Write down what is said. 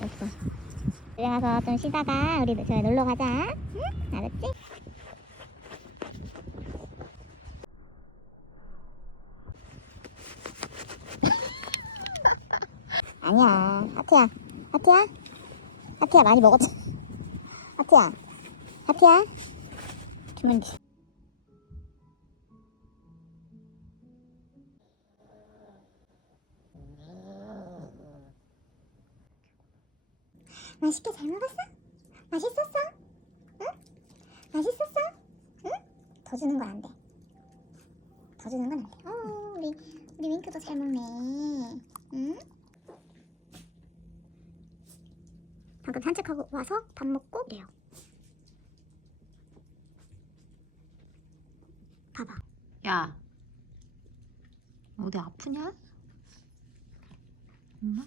됐어. 집에 가서 좀 쉬다가 우리 저희 놀러 가자. 응? 알았지? 아니야. 하트야. 하트야? 하트야 많이 먹었지? 하트야. 하트야. 주문기. 맛있게 잘 먹었어? 맛있었어? 응? 맛있었어? 응? 더 주는 건 안 돼. 더 주는 건 안 돼. 우리 윙크도 잘 먹네. 응? 방금 산책하고 와서 밥 먹고 이래요. 봐봐. 야, 어디 아프냐? 엄마?